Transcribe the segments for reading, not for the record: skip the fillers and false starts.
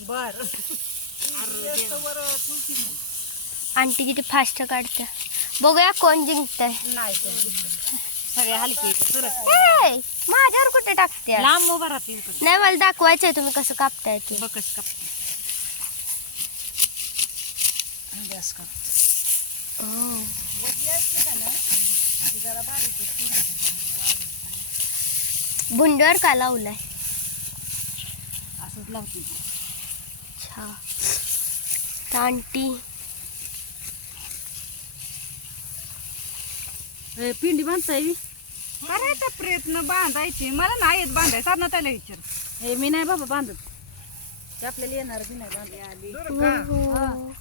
बर आंटी किती फास्ट काढते. बघूया कोण जिंकतंय. नाही सगळे हलकी ए, माझ्यावर कुठे टाकते? लांब उभा राहते नाही, मला दाखवायचंय तुम्ही कसं कापताय ते. बकस कापते गॅस कापते भुंडीवर का लावलाय? असंच लावते. अच्छा, तर आंटी पिंडी बांधताय करायचा प्रयत्न बांधायची. मला नाही येत बांधाय. साधना त्याला विचार. हे मी नाही बाबा बांधत. ते आपल्याला येणार बी नाही बांधली आली.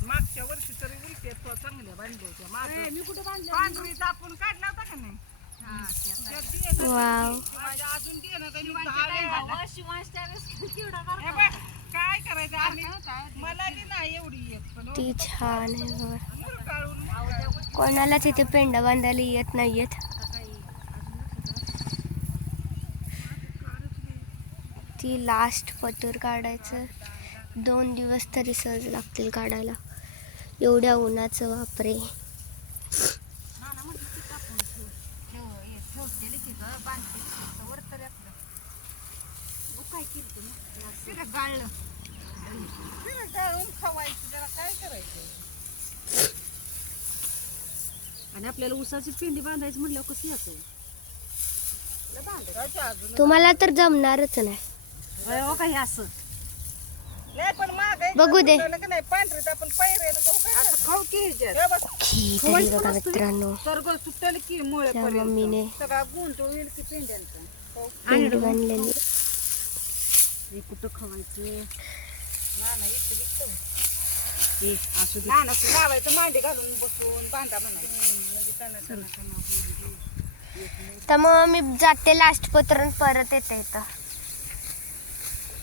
मागच्या वर्षी तरी उलटे चांगल्या बांधल्या. मी कुठे बांधल्या? पांढरीत आपण काढला होता का नाही? वाव, अजून काय करायचं आम्ही. मला बी नाही एवढी येत पण ती छान आहे बघा. काढून कोणाला तिथे पेंडा बांधायला येत नाहीयेत. ती लास्ट पतूर काढायचं 2 दिवस तरी सहज लागतील काढायला. एवढ्या उन्हाचं बापरे. आणि आपल्याला उसाची पिंडी बांधायची म्हटल्यावर कसं याचं. तुम्हाला तर जमणारच नाही. काही असं बघू दे. खी तरी बघा मित्रांनो, की मुळे त्या मम्मीने सगळा गुंतू येईल की पिंड्यांचा. पिंडी बांधलेली. हे कुठं खवायचं असू दे. लावायचं मांडी घालून बसून बांधा म्हणायचं. तर मग मी जाते लास्ट पत्रण परत येते इथं.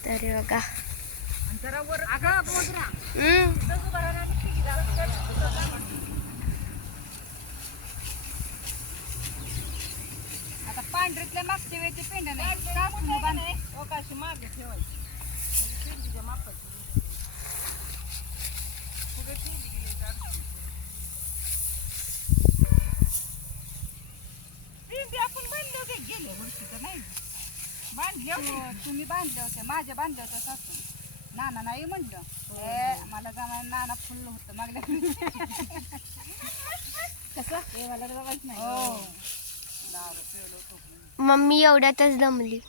तरी बघा जरा वर आता पांढरीतल्या मागच्या वेळेची पेंड्या नाही अवकाशी मागे ठेवायची. पेंडीच्या मापाची पेंडी आपण बांधले होते गेले वर्षी तर नाही बांधले होते. तुम्ही बांधले होते, माझ्या बांधल्या होत्या सासू. नाना नाही म्हणलं मला जमा. नाना फुललं होतं मागल्या कसं हे मला जमायच नाही. मम्मी एवढ्यातच दमली.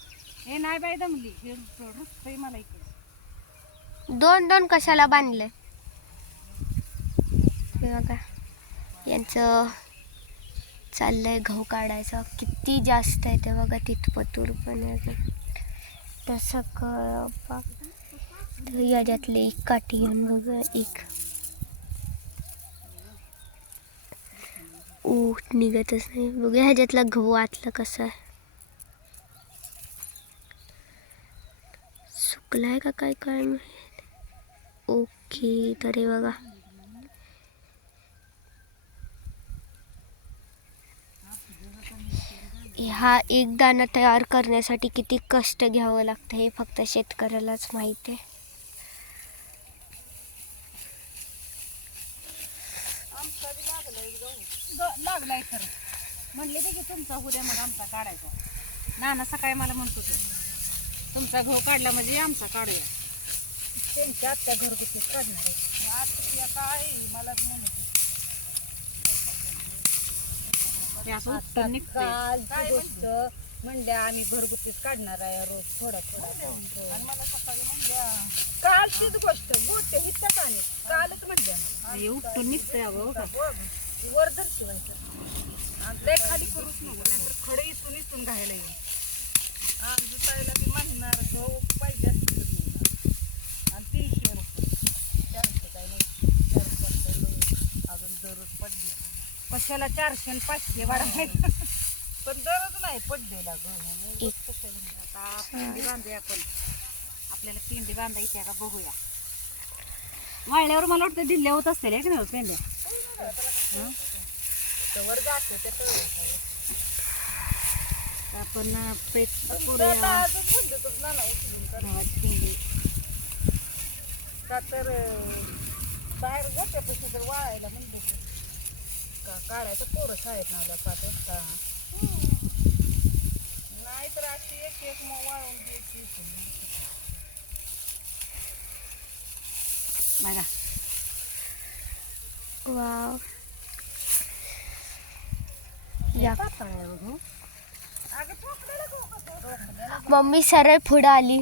हे नाही बाई दमली. हे रुसतंय मला इकडे. 2 कशाला बांधले? हे बघा यांचं चाललंय गहू काढायचं. किती जास्त आहे ते बघा. तिथपतूर पण आहे. तसं याच्यातले एक काठी घेऊन बघा. एक ऊठ निघतच नाही. बघा ह्याच्यातला गहू आतला कसा आहे. सुकलाय का काय काय माहित. ओके, तरी बघा हा एक दाणा तयार करण्यासाठी किती कष्ट घ्यावं लागतं हे फक्त शेतकऱ्यालाच माहिती आहे. लागलाय खरं म्हणले ते की तुमचा उद्या मग आमचा काढायचा. नाना सकाळी मला म्हणतो तुमचा गहू काढला म्हणजे आमचा काढूया. त्यांच्या आत्या घरगुतीच काढणार आहे. आत्या काय मलाच म्हणत गोष्ट म्हणल्या आम्ही घरगुतीच काढणार आहे रोज थोडा थोडा. आणि मला सकाळी म्हणल्या कालचीच गोष्ट गोष्ट हिच्यात आणि कालच म्हणल्या मला उठून निघतंय वरदर शिवायचं. लय खाली करूच नको नाहीतर खडे इथून इथून घायला येईल. आमचं ताईला ती म्हणणार गहू पाहिजे आणि 300 रुपये. त्यांचं काय नाही 400 अजून दररोज पडले. कशाला 400 आणि 500 वाढायचं पण दररोज नाही पडलेला गहू. आता पिंडी बांधूया आपण. आपल्याला पिंडी बांधायची आहे का बघूया. वाळल्यावर मला वाटतं ढिल्ल्या होत असतील की नाही पेंड्या. आपण का तर बाहेर गोट्यापाशी तर वाळायला म्हणते का काढायचं पोरं शाळेत नावल्या 5 वाजता नाही तर अशी एक मग वाळून द्यायची बघा. वाव या मम्मी सरळ पुढं आली.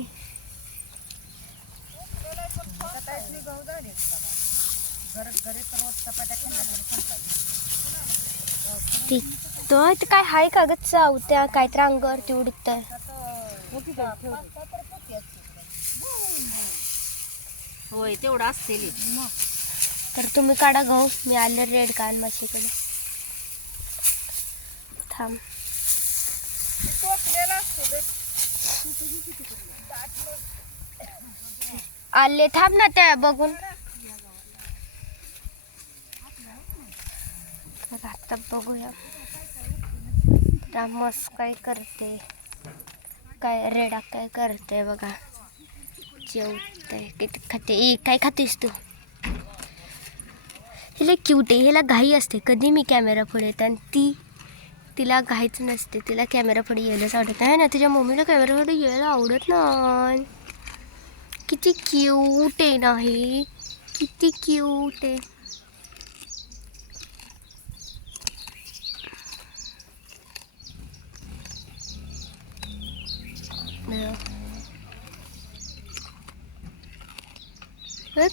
तो काय हाय का ग चावत्या काहीतरी अंगावरती उडत होय तेवढं असतील तर तुम्ही काढा गहू. मी आले रेड कान माशीकडे. थांब आले थांब ना त्या बघून. आता बघूया रामस काय करते. काय रेडा काय करते बघा. जेवते किती खाते. काय खातेस तू. हिला क्यूट आहे. हिला घाई असते कधी मी कॅमेरा पुढे येते आणि तिला घाईच नसते. तिला कॅमेरा पुढे यायलाच आवडत नाही ना. तुझ्या मम्मीला कॅमेरा पुढे यायला आवडत नाही. किती क्यूट आहे ना हे. किती क्यूट आहे.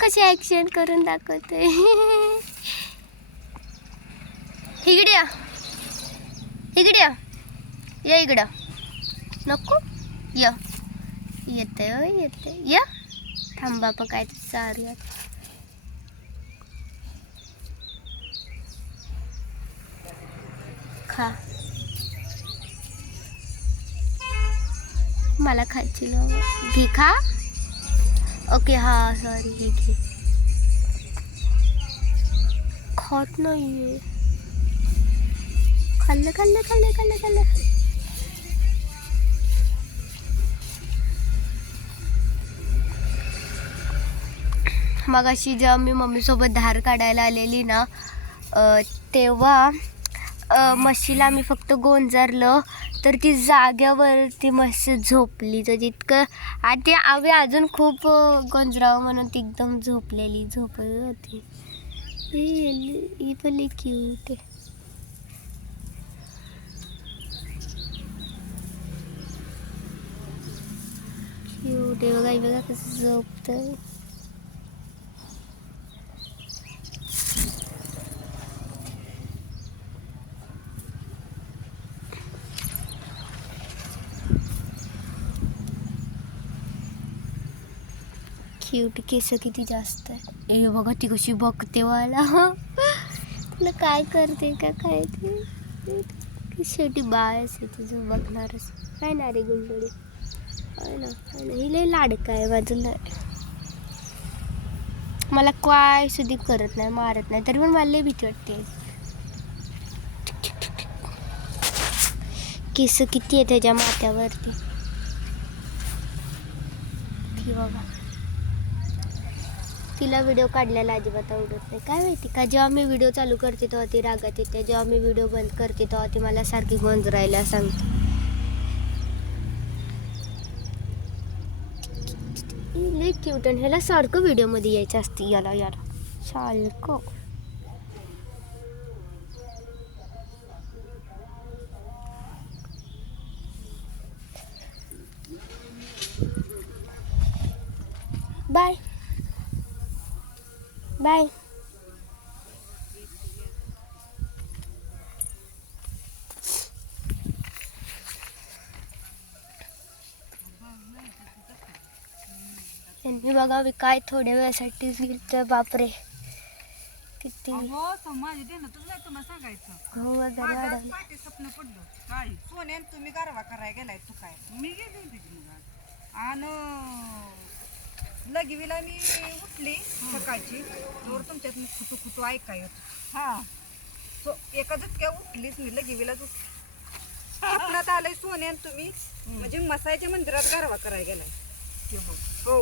कशी ऍक्शन करून दाखवते. इकडे या. इकडे या. या इकडं. नको या. येते येते या. थांबा पण काय चालू खा. मला खायची ना. घे खा. ओके हा सॉरी हे घे. खात नाहीये. खाल्लं खाल्लं खाल्लं खाल्लं खाल्लं. मगाशी जेव्हा मी मम्मीसोबत धार काढायला आलेली ना तेव्हा म्हशीला आम्ही फक्त गोंजारलं तर ती जाग्यावरती म्हशी झोपली. तर जितकं आधी आम्ही अजून खूप गोंजरावं म्हणून ती एकदम झोपलेली झोपत होती. ही पण क्यूट आहे. क्यूट आहे बघा. बघा कसं झोपतं. क्यूट. केस किती जास्त आहे. ए बघा ती कशी बघते मला. तुला काय करते का काय ते. शेवटी बाळच आहे तुझं बघणारच. काय ना रे गुंडडे. काय ना ही लय लाडका आहे बाजूला. मला काय सुधी करत नाही मारत नाही तरी पण मला लय भीती वाटते. केस किती आहे त्याच्या माथ्यावरती. बघा तिला व्हिडिओ काढलेला अजिबात आवडत नाही. काय माहिती का. जेव्हा मी व्हिडिओ चालू करते तेव्हा ती रागात येते. जेव्हा मी व्हिडिओ बंद करते तेव्हा ती मला सारखी गोंजरायला सांगते. लई क्यूट. आणि ह्याला सारखं व्हिडिओमध्ये यायचं असते. याला सारखं. Bye bye. यांनी बघा मी काय थोड्या वेळासाठीच गेल तर बापरे किती. माझे दे ना तुला तुम्हाला सांगायचं. हो वाढवले. स्वप्न पडलं काय सोन्यान तुम्ही गारवा करायला गेलाय. तू काय मी गेली होती आणि लगीवीला मी उठली सकाळची तर तुमच्यात मी खुटू खुटू ऐकाय होत. हा सो एका झटक्या उठलीच मी लगीवीलाच स्वप्नात आलंय सोन्यान तुम्ही म्हणजे मसायच्या मंदिरात गारवा करायला गेलाय. हो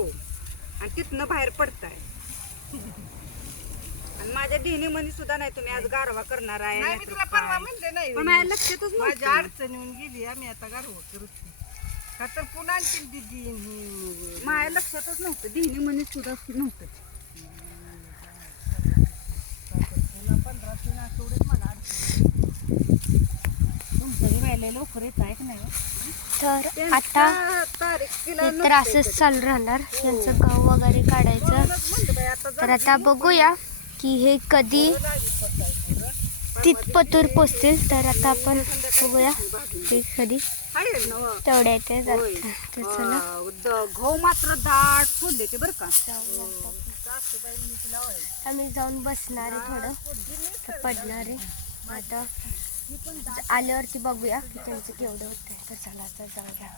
आणि तिथनं बाहेर पडताय. आणि माझ्या मध्ये सुद्धा नाही तुम्ही आज गारवा करणार आहे. नाही, मी तुला परवा म्हणले नाही पण माझ्या लक्षातच माझ्या नव्हतं. अडचण येऊन गेली आम्ही आता गारवा करत का तर पुन्हा आणखी दिदी माझ्या लक्षातच नव्हतं मध्ये सुद्धा नव्हतं. पुन्हा 15 आठवड्यात मला अडचण तुमचं राहिले लवकर येत आहे का नाही? तर आता तारीख तिला तर असंच चालू राहणार यांचं गाव वगैरे काढायचं. म्हणलं बाई आता तर आता बघूया की हे कधी तिथपतूर पोचतील. तर आता आपण बघूया ते कधी आहे ना व. तेवढ्या येते. होय. तर चला गहू मात्र दाट फुलले ते बरं का. आम्ही जाऊन बसणार आहे थोडं तर पडणार आहे. आता आल्यावरती बघूया की त्यांचं केवढं होतं. तर चला आता जाऊया.